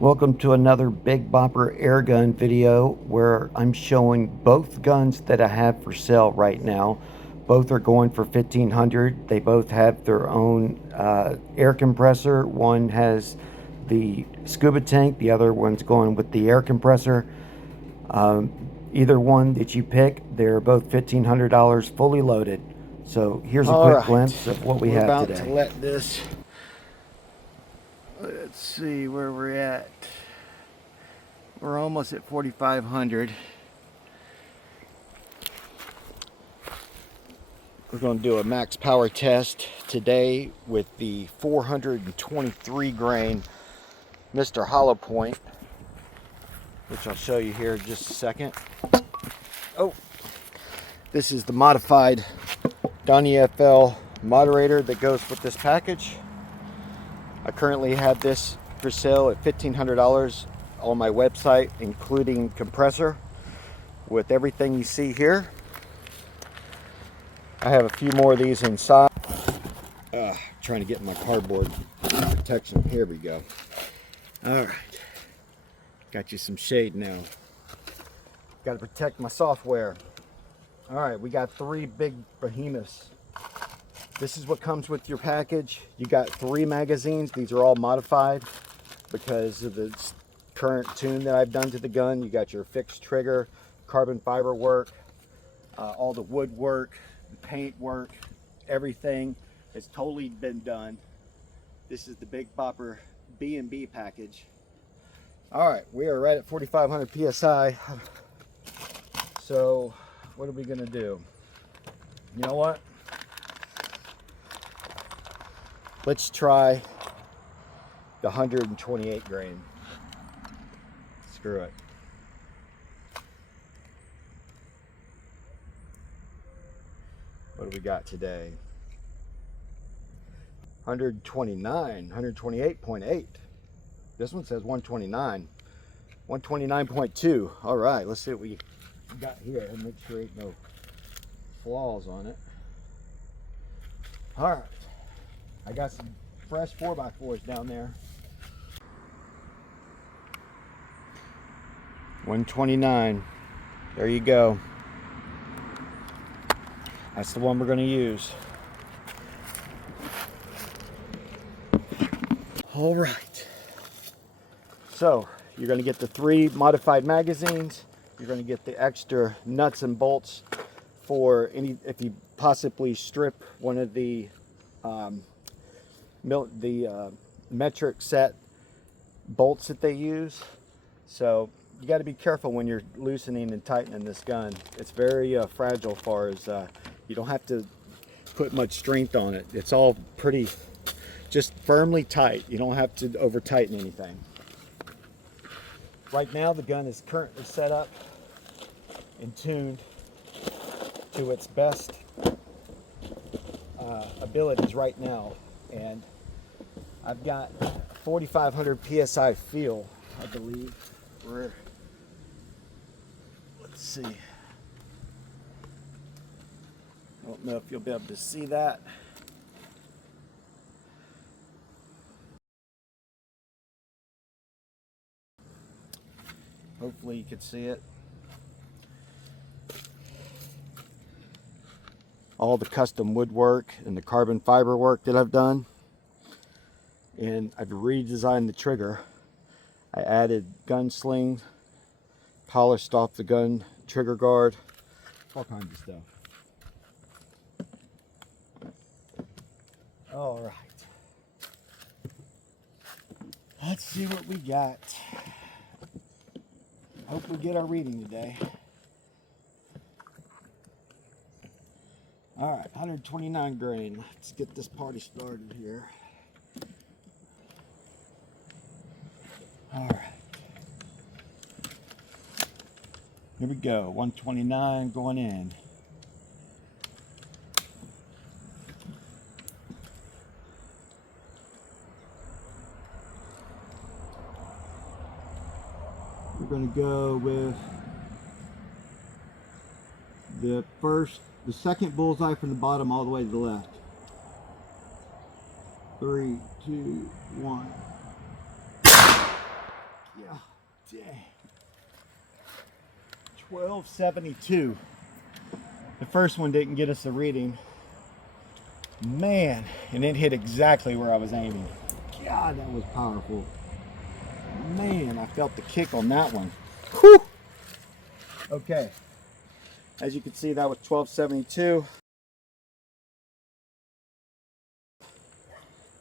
Welcome to another Big Bopper air gun video where I'm showing both guns that I have for sale right now. Both are going for $1,500. They both have their own air compressor. One has the scuba tank, the other one's going with the air compressor. Either one that you pick, they're both $1,500 fully loaded. So here's a quick glimpse of what we have today. We're about to let this, let's see where we're at. We're almost at 4,500. We're going to do a max power test today with the 423 grain Mr. Hollow Point, which I'll show you here in just a second. Oh, this is the modified Donnie FL moderator that goes with this package. I currently have this for sale at $1,500 on my website, including compressor, with everything you see here. I have a few more of these inside. Trying to get my cardboard protection. Here we go. All right, got you some shade now. Got to protect my software. All right, we got 3 big behemoths. This is what comes with your package. You got 3 magazines. These are all modified because of the current tune that I've done to the gun. You got your fixed trigger, carbon fiber work, all the wood work, the paint work, everything has totally been done. This is the Big Bopper B&B package. All right, we are right at 4,500 PSI. So what are we gonna do? You know what? Let's try the 128 grain. Screw it. What do we got today? 129, 128.8. This one says 129. 129.2. All right, let's see what we got here and make sure ain't no flaws on it. All right, I got some fresh 4x4s down there. 129. There you go. That's the one we're going to use. All right. So you're going to get the 3 modified magazines. You're going to get the extra nuts and bolts for any, if you possibly strip one of the metric set bolts that they use. So you got to be careful when you're loosening and tightening this gun. It's very fragile as far as you don't have to put much strength on it. It's all pretty just firmly tight. You don't have to over tighten anything. Right now the gun is currently set up and tuned to its best abilities right now, and I've got 4,500 PSI feel, I believe. Let's see. I don't know if you'll be able to see that. Hopefully you can see it. All the custom woodwork and the carbon fiber work that I've done. And I've redesigned the trigger. I added gun sling, polished off the gun trigger guard, all kinds of stuff. All right. Let's see what we got. Hope we get our reading today. All right, 129 grain. Let's get this party started here. All right. Here we go. 129 going in. We're going to go with the second bullseye from the bottom all the way to the left. 3, 2, 1. Yeah, dang. 1272. The first one didn't get us the reading. Man, and it hit exactly where I was aiming. God, that was powerful. Man, I felt the kick on that one. Whew. Okay, as you can see, that was 1272.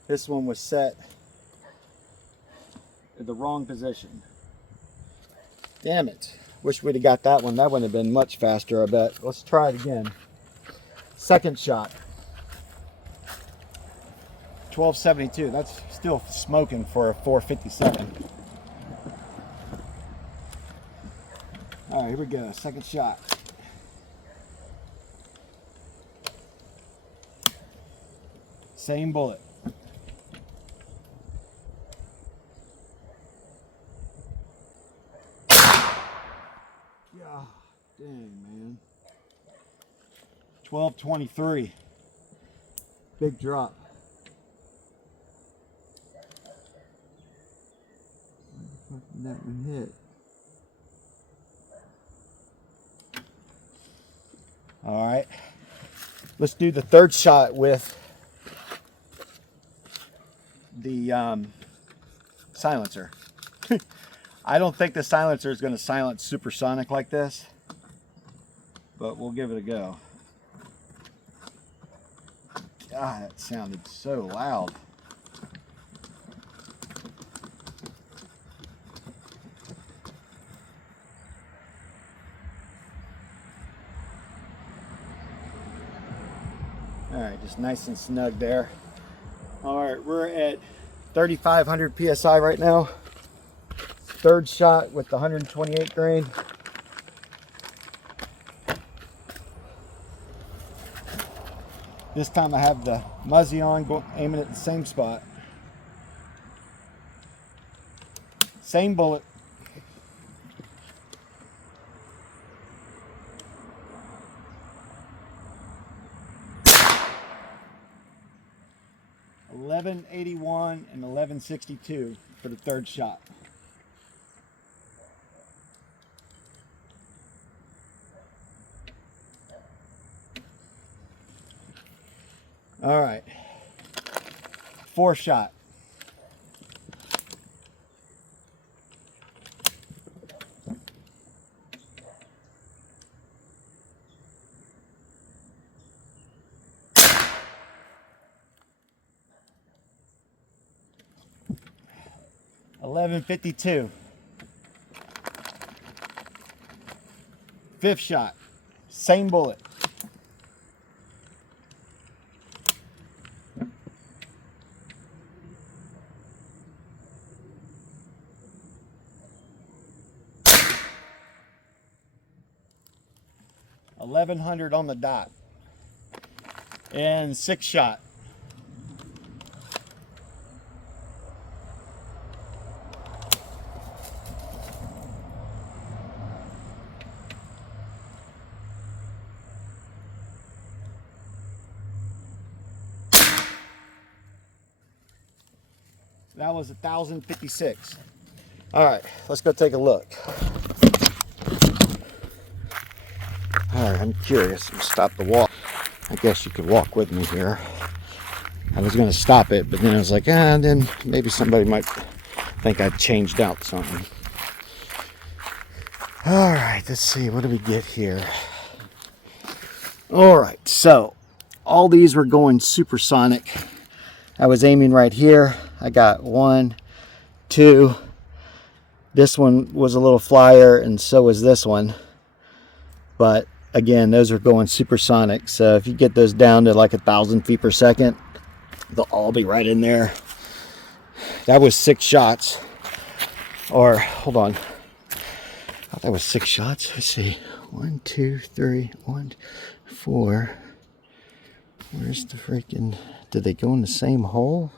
This one was set in the wrong position. Damn it. Wish we'd have got that one. That would have been much faster, I bet. Let's try it again. Second shot. 1272. That's still smoking for a 457. All right, here we go. Second shot. Same bullet. God dang, man. 1223. Big drop. Where the fuck did that one hit? All right. Let's do the third shot with the silencer. I don't think the silencer is going to silence supersonic like this, but we'll give it a go. God, that sounded so loud. All right, just nice and snug there. All right, we're at 3,500 PSI right now. Third shot with the 128 grain. This time I have the Muzzy on, aiming at the same spot. Same bullet. .1181 and 1162 for the third shot. All right, fourth shot. .1152. Fifth shot, same bullet. .1100 on the dot. And sixth shot. That was 1,056. All right, let's go take a look. All right, I'm curious. I'm stop the walk. I guess you could walk with me here. I was going to stop it, but then I was like, then maybe somebody might think I changed out something. All right, let's see. What do we get here? All right, so all these were going supersonic. I was aiming right here. I got 1, 2. This one was a little flyer, and so was this one. But again, those are going supersonic. So if you get those down to like 1,000 feet per second, they'll all be right in there. That was 6 shots. Or hold on. I thought that was 6 shots. Let's see. 1, 2, 3, 1, 4. Where's the freaking... Did they go in the same hole?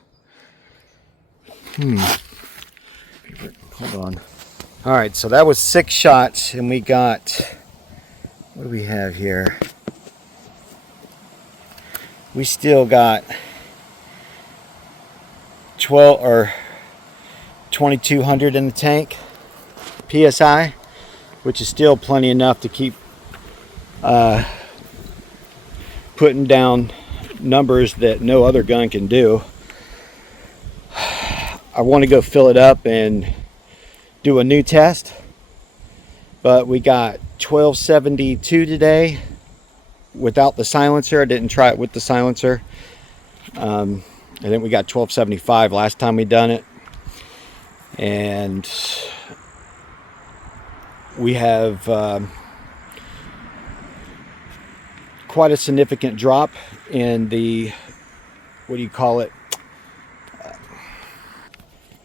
Hold on. All right, so that was 6 shots, and we got... What do we have here? We still got 12 or 2,200 in the tank. PSI, which is still plenty enough to keep putting down numbers that no other gun can do. I want to go fill it up and do a new test, but we got 1272 today without the silencer. I didn't try it with the silencer. And then we got 1275 last time we done it, and we have quite a significant drop in the, what do you call it,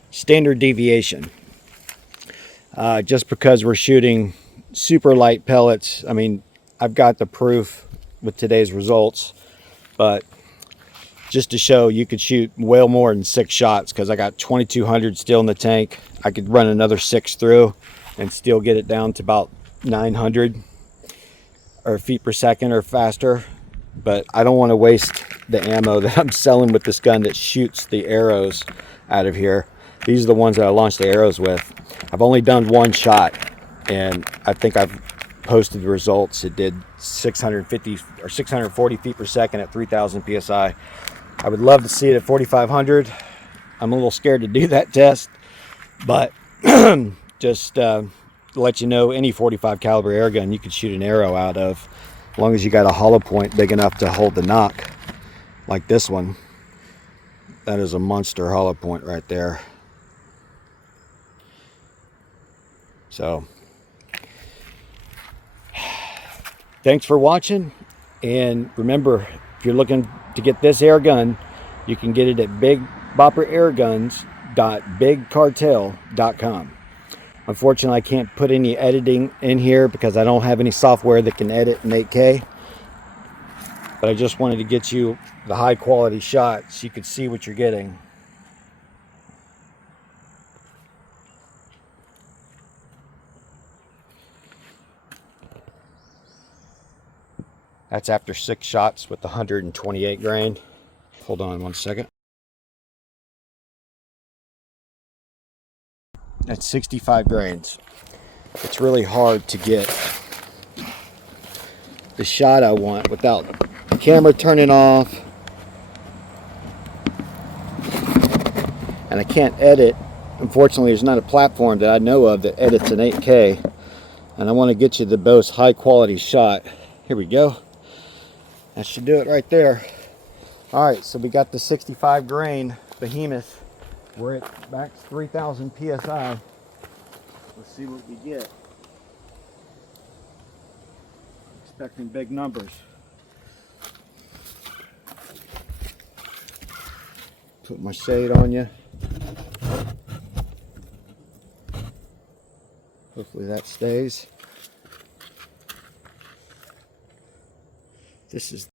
standard deviation. Just because we're shooting super light pellets. I mean, I've got the proof with today's results, but just to show you could shoot well more than 6 shots, because I got 2200 still in the tank. I could run another 6 through and still get it down to about 900 or feet per second or faster. But I don't want to waste the ammo that I'm selling with this gun that shoots the arrows out of here. These are the ones that I launched the arrows with. I've only done 1 shot, and I think I've posted the results. It did 650 or 640 feet per second at 3000 psi. I would love to see it at 4500. I'm a little scared to do that test, but just to let you know, any 45 caliber air gun you can shoot an arrow out of, as long as you got a hollow point big enough to hold the knock, like this one. That is a monster hollow point right there. So thanks for watching, and remember, if you're looking to get this air gun, you can get it at bigbopperairguns.bigcartel.com. Unfortunately, I can't put any editing in here because I don't have any software that can edit in 8K, but I just wanted to get you the high quality shot so you could see what you're getting. That's after 6 shots with the 128 grain. Hold on 1 second. That's 65 grains. It's really hard to get the shot I want without the camera turning off, and I can't edit. Unfortunately, there's not a platform that I know of that edits in 8K, and I want to get you the most high quality shot. Here we go. That should do it right there. All right, so we got the 65 grain behemoth. We're at max 3000 psi. Let's see what we get. Expecting big numbers. Put my shade on you. Hopefully that stays. This is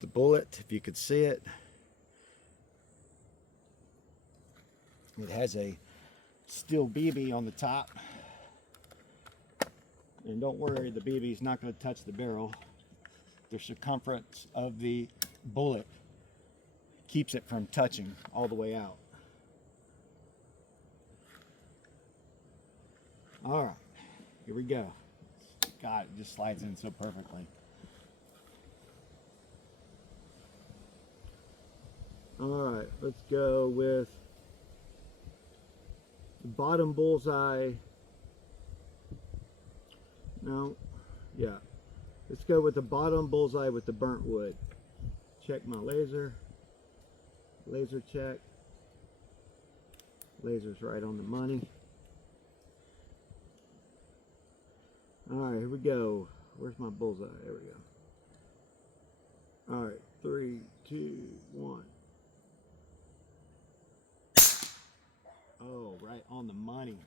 the bullet, if you could see it. It has a steel BB on the top. And don't worry, the BB is not going to touch the barrel. The circumference of the bullet keeps it from touching all the way out. All right, here we go. God, it just slides in so perfectly. All right, let's go with the bottom bullseye. No, yeah. Let's go with the bottom bullseye with the burnt wood. Check my laser. Laser check. Laser's right on the money. All right, here we go. Where's my bullseye? There we go. All right, 3, 2, 1. Oh, right on the money.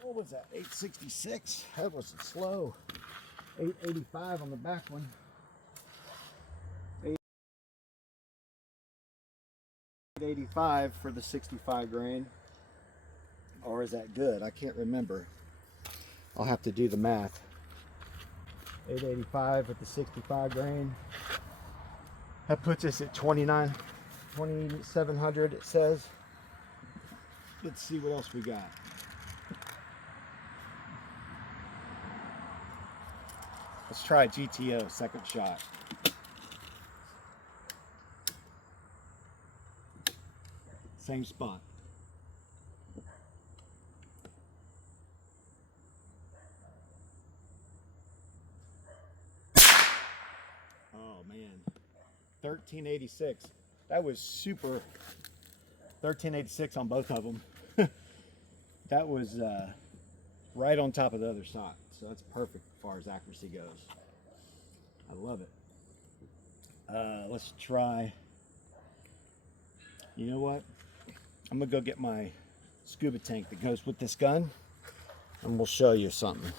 What was that? 866? That wasn't slow. 885 on the back one. 885 for the 65 grain. Or is that good? I can't remember. I'll have to do the math. 885 with the 65 grain. That puts us at 2700, it says. Let's see what else we got. Let's try a GTO second shot. Same spot. Oh man, 1386. That was super. 1386 on both of them. That was right on top of the other side. So that's perfect as far as accuracy goes. I love it. Let's try. You know what? I'm gonna go get my scuba tank that goes with this gun, and we'll show you something.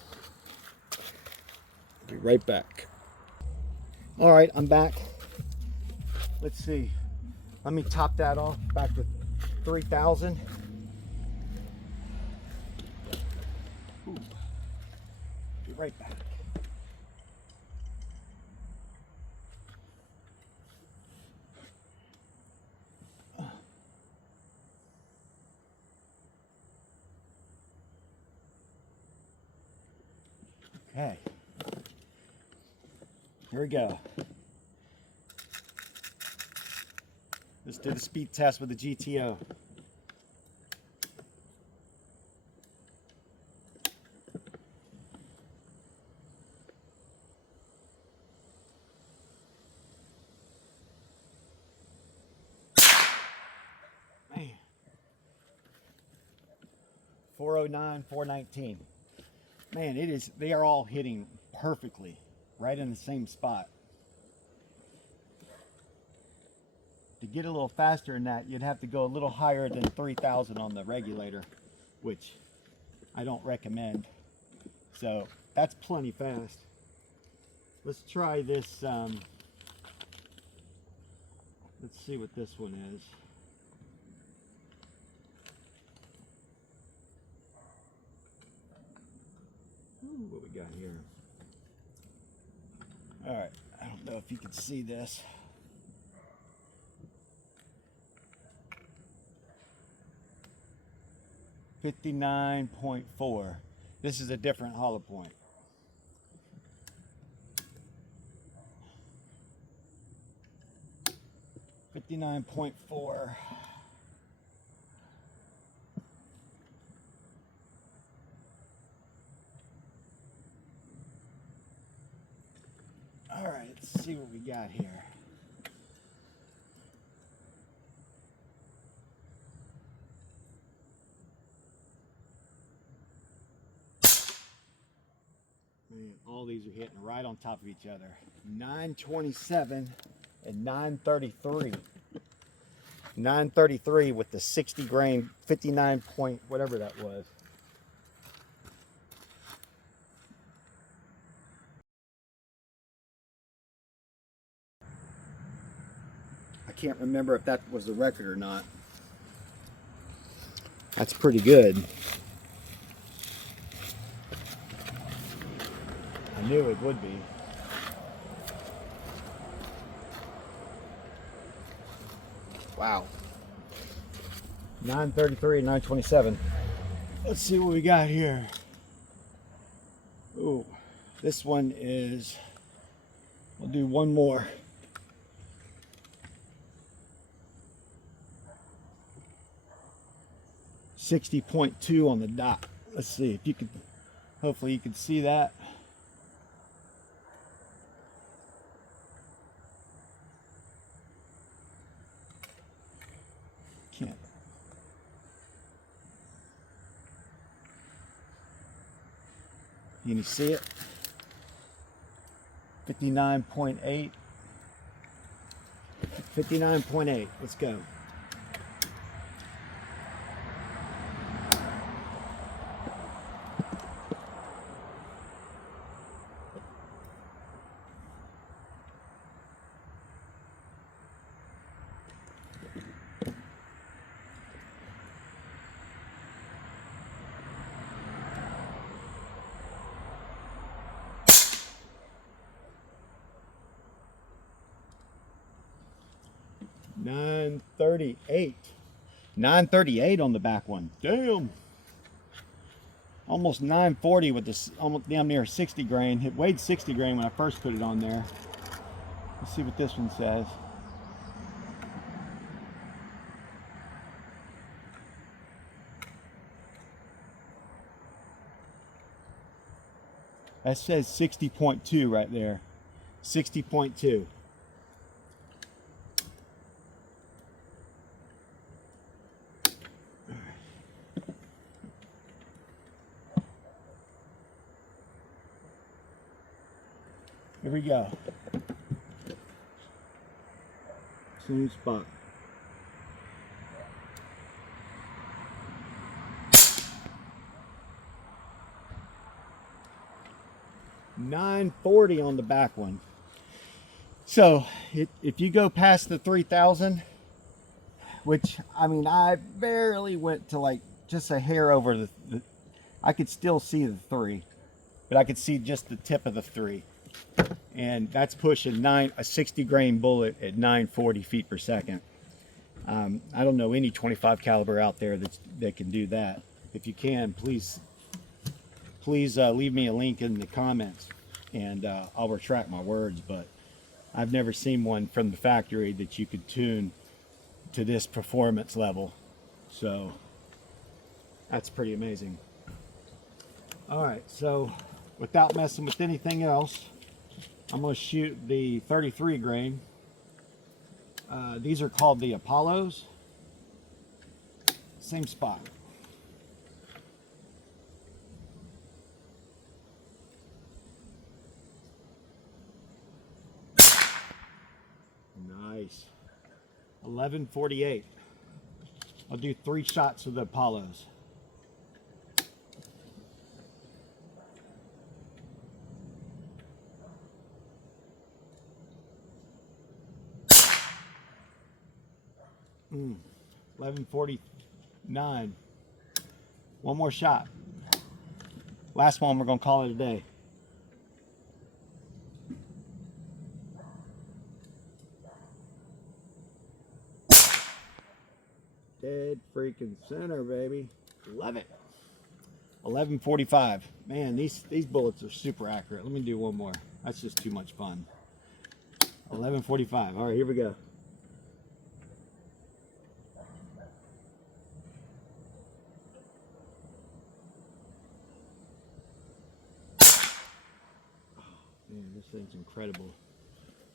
Be right back. All right, I'm back. Let's see. Let me top that off back to 3,000. Be right back. Okay. Here we go. Let's do the speed test with the GTO. Man. 409, 419. Man, it is, they are all hitting perfectly, right in the same spot. To get a little faster than that, you'd have to go a little higher than 3,000 on the regulator, which I don't recommend. So that's plenty fast. Let's try this. Let's see what this one is. Ooh, what we got here? All right, I don't know if you can see this. .4. This is a different hollow point. .4. All right, let's see what we got here. Man, all these are hitting right on top of each other. 927 and 933. 933 with the 60 grain, 59 point, whatever that was. I can't remember if that was the record or not. That's pretty good. I knew it would be. Wow. 933 and 927. Let's see what we got here. Ooh, this one is, we'll do one more. .2 on the dot. Let's see if you can, hopefully you can see that. Can't. Can you see it? 59.8. 59.8. Let's go. 938 on the back one. Damn. Almost 940 with this, almost damn near 60 grain. It weighed 60 grain when I first put it on there. Let's see what this one says. That says 60.2 right there. 60.2. Here we go. Same spot. $940 on the back one. So if you go past the 3,000, which I mean, I barely went to like just a hair over the I could still see the 3, but I could see just the tip of the 3. And that's pushing a 60 grain bullet at 940 feet per second. I don't know any 25 caliber out there that can do that. If you can, please leave me a link in the comments, and I'll retract my words, but I've never seen one from the factory that you could tune to this performance level. So that's pretty amazing. All right, so without messing with anything else, I'm going to shoot the 33 grain. These are called the Apollos. Same spot. Nice. 1148. I'll do 3 shots of the Apollos. Mm, 1149. One more shot. Last one, we're going to call it a day. Dead freaking center, baby. Love it. 1145. Man, these bullets are super accurate. Let me do one more. That's just too much fun. 1145. All right, here we go. Man, this thing's incredible.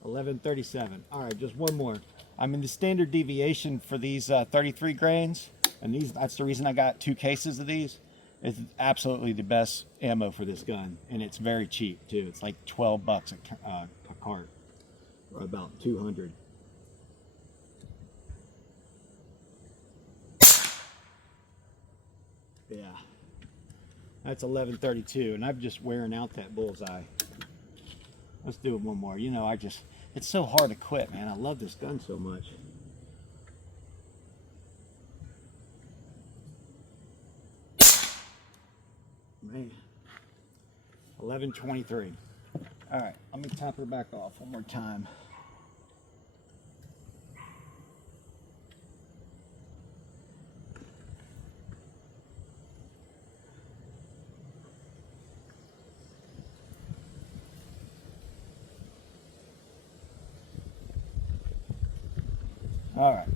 1137. All right, just one more. I'm in the standard deviation for these 33 grains, and that's the reason I got 2 cases of these. It's absolutely the best ammo for this gun, and it's very cheap too. It's like 12 bucks a cart, or about 200. Yeah, that's 1132, and I'm just wearing out that bullseye. Let's do it one more. You know, it's so hard to quit, man. I love this gun so much. Man, 1123. All right, let me top her back off one more time. All right,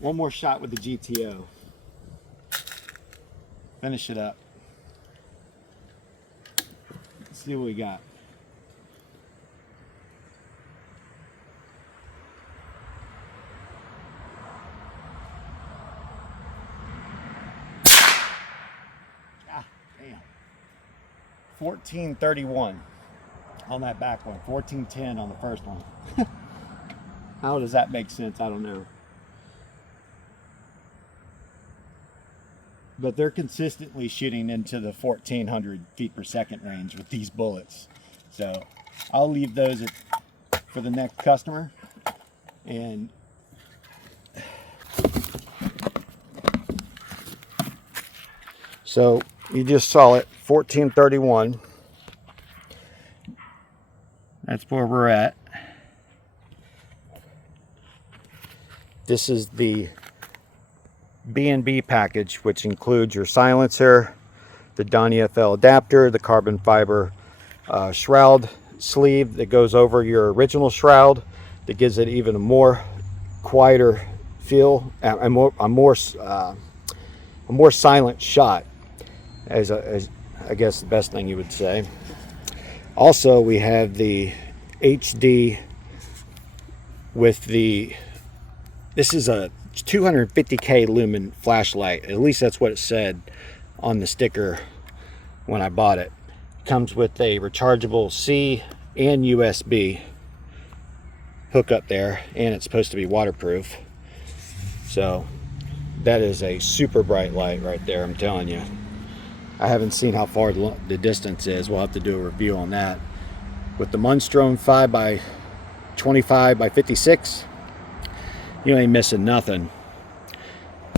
one more shot with the GTO. Finish it up. Let's see what we got. Ah, damn. 1431 on that back one. 1410 on the first one. How does that make sense? I don't know. But they're consistently shooting into the 1400 feet per second range with these bullets. So I'll leave those for the next customer. And so you just saw it, 1431. That's where we're at. This is the B&B package, which includes your silencer, the Donny-FL adapter, the carbon fiber shroud sleeve that goes over your original shroud that gives it even a more quieter feel, a more silent shot, as I guess the best thing you would say. Also, we have the HD with this is a 250K lumen flashlight. At least that's what it said on the sticker when I bought it. Comes with a rechargeable C and USB hookup there, and it's supposed to be waterproof. So that is a super bright light right there, I'm telling you. I haven't seen how far the distance is. We'll have to do a review on that. With the Munstrom 5x25x56, you ain't missing nothing.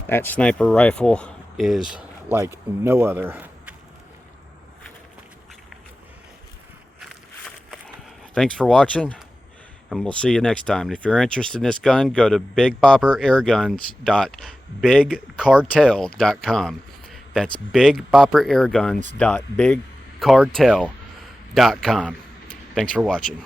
That sniper rifle is like no other. Thanks for watching, and we'll see you next time. And if you're interested in this gun, go to bigbopperairguns.bigcartel.com. That's bigbopperairguns.bigcartel.com. Thanks for watching.